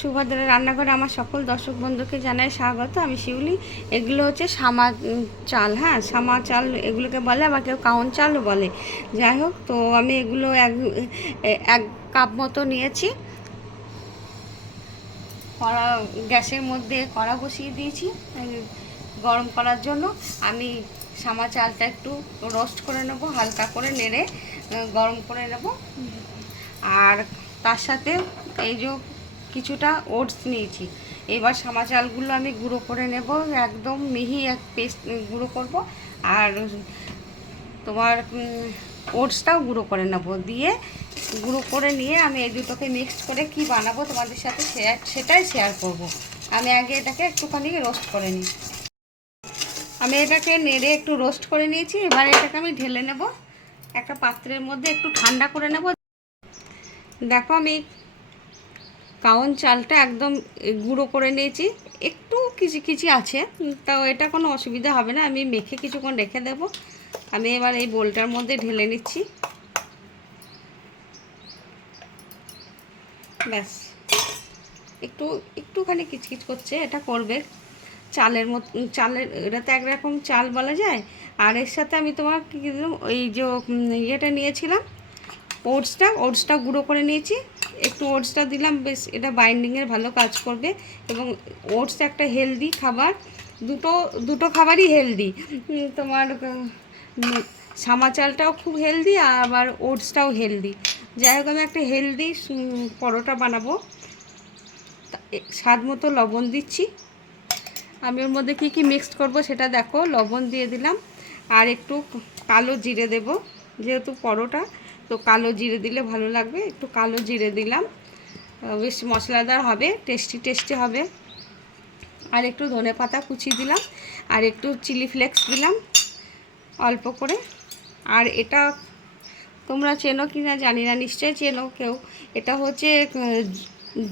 সুভদ্রা রান্নাঘরে আমার সকল দর্শক বন্ধুকে জানাই স্বাগত। আমি শিউলি। এগুলো হচ্ছে সামা চাল হ্যাঁ? সামা চাল এগুলোকে বলে, আবার কেউ কাউন চালও বলে। যাই হোক, তো আমি এগুলো এক এক কাপ মতো নিয়েছি। কড়া, গ্যাসের মধ্যে কড়া বসিয়ে দিয়েছি গরম করার জন্য। আমি সামা চালটা একটু রোস্ট করে নেব, হালকা করে নেড়ে, গরম করে নেব। আর তার সাথে এই যে কিছুটা ওটস নিয়েছি। এবার সামা চালগুলো আমি গুঁড়ো করে নেব, একদম মিহি এক পেস্ট গুঁড়ো করব আর তোমার ওটসটাও গুঁড়ো করে নেব। দিয়ে গুঁড়ো করে নিয়ে আমি এই দুটোকে মিক্স করে কি বানাবো তোমাদের সাথে শেয়ার সেটাই শেয়ার করব। আমি আগে এটাকে একটুখানি রোস্ট করে নিই। আমি এটাকে নেড়ে একটু রোস্ট করে নিয়েছি, এবার এটাকে আমি ঢেলে নেব। একটা পাত্রের মধ্যে একটু ঠান্ডা করে নেব। দেখো আমি কাউন চালটা একদম গুঁড়ো করে নিয়েছি। একটু কিচি কিচি আছে তাও এটা কোনো অসুবিধা হবে না, আমি মেখে কিছুক্ষণ রেখে দেব। আমি এবার এই বোলটার মধ্যে ঢেলে নিচ্ছি। ব্যাস। একটু, একটুখানি কিচকিচ করছে, এটা করবে। চালের মত, চালের এটা তো একরকম চাল বলা যায়। আর এর সাথে আমি তোমার কী ওই যে ইয়েটা নিয়েছিলাম, ওটসটা ওটসটা গুঁড়ো করে নিয়েছি। একটু ওটসটা দিলাম, বেশ এটা বাইন্ডিংয়ের ভালো কাজ করবে এবং ওটস একটা হেলদি খাবার, দুটো দুটো খাবারই হেলদি। তোমার সামা চালটাও খুব হেলদি, আবার ওটসটাও হেলদি। যাই হোক, আমি একটা হেলদি পরোটা বানাবো। স্বাদ মতো লবণ দিচ্ছি। আমি ওর মধ্যে কী কী মিক্সড করব সেটা দেখো, লবণ দিয়ে দিলাম। আর একটু কালো জিরে দেব, যেহেতু পরোটা। তো কালো জিরে দিলে ভালো লাগবে। একটু কালো জিরে দিলাম। বেশ মশলাদার হবে, টেস্টি টেস্টি হবে। আর একটু ধনে পাতা কুচি দিলাম, আর একটু চিলি ফ্লেক্স দিলাম, অল্প করে। আর এটা তোমরা চেনো কি না জানি না, নিশ্চয়ই চেনো কেউ। এটা হচ্ছে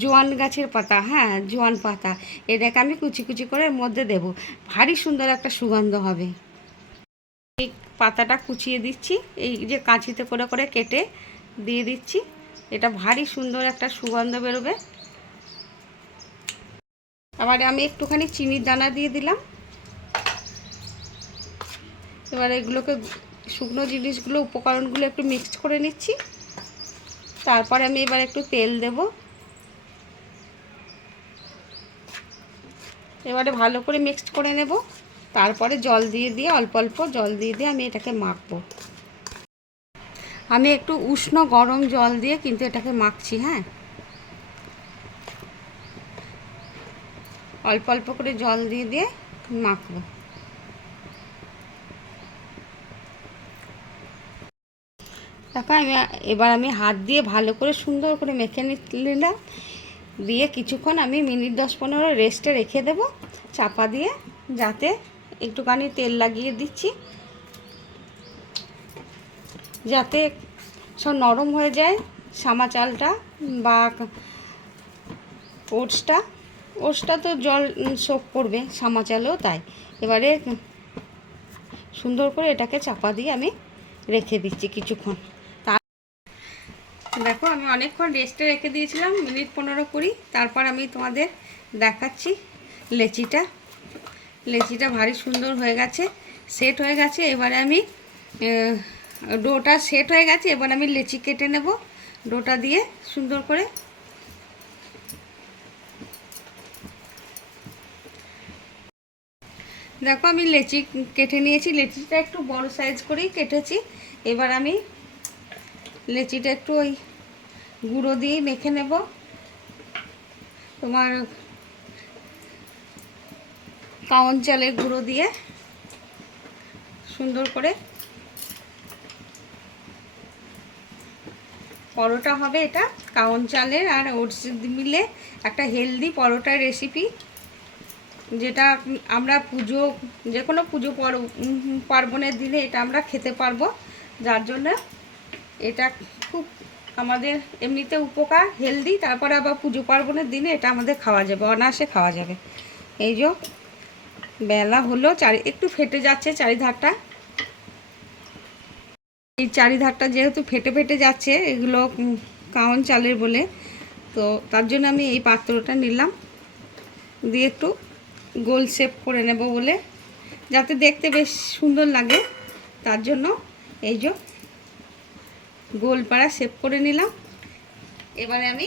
জোয়ান গাছের পাতা হ্যাঁ জোয়ান পাতা। এটাকে আমি কুচি কুচি করে মধ্যে দেব। ভারী সুন্দর একটা সুগন্ধ হবে। এই পাতাটা কুচিয়ে দিচ্ছি। এই যে কাঁচিতে করে করে কেটে দিয়ে দিচ্ছি। এটা ভারী সুন্দর একটা সুগন্ধ বেরোবে। আবার আমি একটুখানি চিনির দানা দিয়ে দিলাম। এবার এগুলোকে শুকনো জিনিসগুলো, উপকরণগুলো একটু মিক্সড করে নিচ্ছি। তারপরে আমি এবার একটু তেল দেব। এবারে ভালো করে মিক্সড করে নেব। তারপরে জল দিয়ে দিয়ে, অল্প অল্প জল দিয়ে দিয়ে আমি এটাকে মাখবো। আমি একটু উষ্ণ গরম জল দিয়ে কিন্তু এটাকে মাখছি হ্যাঁ? অল্প অল্প করে জল দিয়ে দিয়ে মাখবো। দেখো, আমি এবার আমি হাত দিয়ে ভালো করে সুন্দর করে মেখে নিলাম। দিয়ে কিছুক্ষণ আমি মিনিট দশ পনেরো রেস্টে রেখে দেব, চাপা দিয়ে, যাতে একটুখানি তেল লাগিয়ে দিচ্ছি। যাতে সব নরম হয়ে যায় সামা চালটা বা ওটসটা। ওটসটা তো জল সোপ করবে সামা চালেও তাই। এবারে সুন্দর করে এটাকে চাপা দিয়ে আমি রেখে দিচ্ছি কিছুক্ষণ। তার দেখো, আমি অনেকক্ষণ রেস্টে রেখে দিয়েছিলাম, মিনিট পনেরো কুড়ি। তারপর আমি তোমাদের দেখাচ্ছি লেচিটা। লেচিটা ভারী সুন্দর হয়ে গেছে সেট হয়ে গেছে। এবারে আমি ডোটা সেট হয়ে গেছে, এবার আমি লেচি কেটে নেব ডোটা দিয়ে সুন্দর করে। দেখো আমি লেচি কেটে নিয়েছি, লেচিটা একটু বড় সাইজ করেই কেটেছি। এবার আমি লেচিটা একটু ওই গুঁড়ো দিয়েই মেখে নেব। তোমার কাউন চালের গুঁড়ো দিয়ে সুন্দর করে পরোটা হবে এটা কাউন চালের আর ওটস মিলে একটা হেলদি পরোটার রেসিপি যেটা আমরা পুজো, যে কোনো পুজো পার্বণের দিনে এটা আমরা খেতে পারব, যার জন্য এটা খুব আমাদের এমনিতে উপকার হেলদি তারপরে আবার পুজো পার্বণের দিনে এটা আমাদের খাওয়া যাবে, অনায়াসে খাওয়া যাবে। এই যে বেলা হলো, চারি, একটু ফেটে যাচ্ছে চারিধারটা। এই চারিধারটা যেহেতু ফেটে ফেটে যাচ্ছে, এগুলো কাউন চালের বলে। তো তার জন্য আমি এই পাত্রটা নিলাম। দিয়ে একটু গোল শেপ করে নেব বলে। যাতে দেখতে বেশ সুন্দর লাগে। তার জন্য এই যে গোল পাড়া শেপ করে নিলাম। এবারে আমি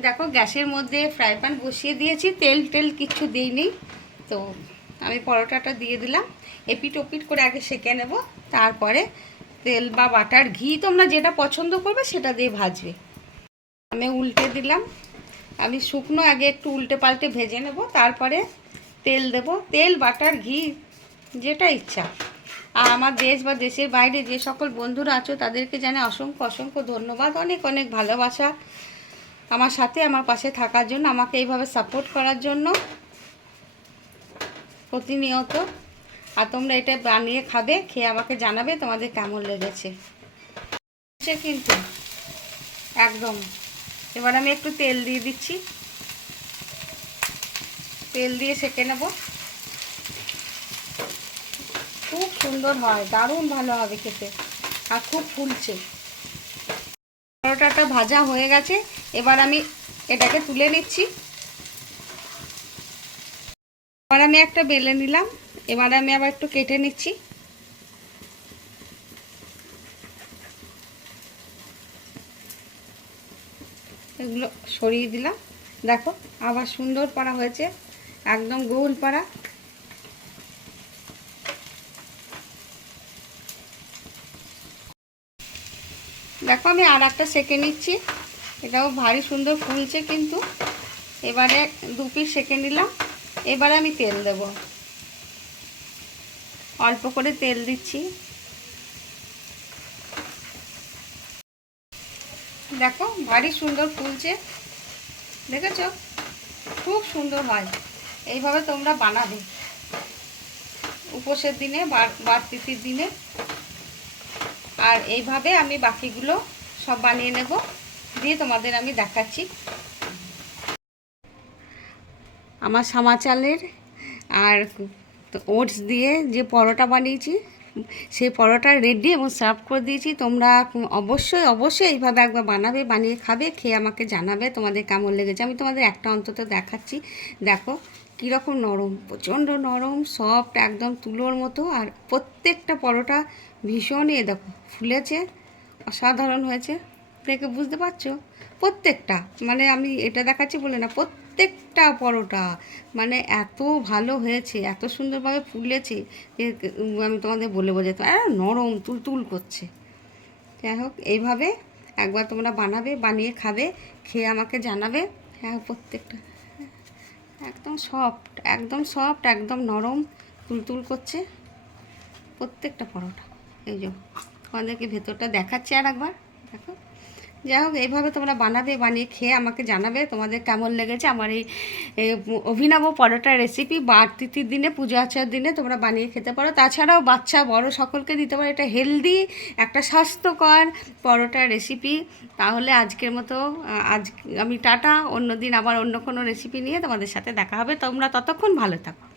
দেখো গ্যাসের মধ্যে ফ্রাই প্যান বসিয়ে দিয়েছি। তেল টেল কিছু দিইনি। তো আমি পরোটাটা দিয়ে দিলাম। এপিট ওপিট করে আগে সেঁকে নেব, তারপরে তেল বা বাটার, ঘি তোমরা যেটা পছন্দ করবে সেটা দিয়ে ভাজবে। আমি উল্টে দিলাম। আমি শুকনো আগে একটু উল্টে পাল্টে ভেজে নেব, তারপরে তেল দেব। তেল, বাটার, ঘি, যেটা ইচ্ছা। আর আমার দেশ বা দেশের বাইরে যে সকল বন্ধুরা আছো, তাদেরকে জানে অসংখ্য অসংখ্য ধন্যবাদ। অনেক অনেক ভালোবাসা আমার সাথে, আমার পাশে থাকার জন্য, আমাকে এইভাবে সাপোর্ট করার জন্য। প্রতিনিয়ত। আর তোমরা এটা বানিয়ে খাবে, খেয়ে আমাকে জানাবে তোমাদের কেমন লেগেছে। কিন্তু। একদম। এবার আমি একটু তেল দিয়ে দিচ্ছি। তেল দিয়ে সেঁকে নেব। খুব সুন্দর হয়, দারুণ ভালো হবে খেতে। আর খুব ফুলছে। পরোটাটা ভাজা হয়ে গেছে। এবার আমি এটাকে তুলে নিচ্ছি। এবার আমি একটা বেলে নিলাম। এবার আমি আবার একটু কেটে নিচ্ছি। এগুলো সরিয়ে দিলাম। দেখো, আবার সুন্দর পাড়া হয়েছে। একদম গোল পাড়া। দেখো, আমি আর একটা সেকে নিচ্ছি। এটাও ভারী সুন্দর ফুলছে কিন্তু। এবারে দু পিস সেকে নিলাম। এবারে আমি তেল দেব। অল্প করে তেল দিচ্ছি। দেখো, ভারী সুন্দর ফুলছে। দেখেছ? খুব সুন্দর হয়। এইভাবে তোমরা বানাবে। উপোসের দিনে বার তিথির দিনে। আর এইভাবে আমি বাকিগুলো সব বানিয়ে নেব। দিয়ে তোমাদের আমি দেখাচ্ছি। আমার সামা চালের আর ওটস দিয়ে যে পরোটা বানিয়েছি, সেই পরোটা রেডি এবং সার্ভ করে দিয়েছি। তোমরা অবশ্যই অবশ্যই এইভাবে একবার বানাবে, বানিয়ে খাবে, খেয়ে আমাকে জানাবে তোমাদের কেমন লেগেছে। আমি তোমাদের একটা অন্তত দেখাচ্ছি। দেখো কীরকম নরম, প্রচণ্ড নরম সফট একদম তুলোর মতো। আর প্রত্যেকটা পরোটা ভীষণই, দেখো ফুলেছে, অসাধারণ হয়েছে। দেখে বুঝতে পারছ? প্রত্যেকটা মানে আমি এটা দেখাচ্ছি বলে না, প্রত্যেকটা পরোটা মানে এত ভালো হয়েছে, এত সুন্দরভাবে ফুলেছে যে আমি তোমাদের বলে বোঝাতে আর নরম তুলতুল করছে। যাই হোক, এইভাবে একবার তোমরা বানাবে, বানিয়ে খাবে, খেয়ে আমাকে জানাবে হ্যাঁ প্রত্যেকটা। একদম সফট একদম সফট একদম নরম তুলতুল করছে প্রত্যেকটা পরোটা। এই যে, তোমাদেরকে ভেতরটা দেখাচ্ছি আর একবার দেখো। যাই হোক, এইভাবে তোমরা বানাবে, বানিয়ে খেয়ে আমাকে জানাবে তোমাদের কেমন লেগেছে আমার এই অভিনব পরোটার রেসিপি বা তিথির দিনে, পুজো আচার দিনে তোমরা বানিয়ে খেতে পারো। তাছাড়াও বাচ্চা, বড় সকলকে দিতে পারো। এটা হেলদি একটা স্বাস্থ্যকর পরোটার রেসিপি তাহলে আজকের মতো আজ আমি টাটা। অন্য দিন আবার অন্য কোনো রেসিপি নিয়ে তোমাদের সাথে দেখা হবে। তোমরা ততক্ষণ ভালো থাকো।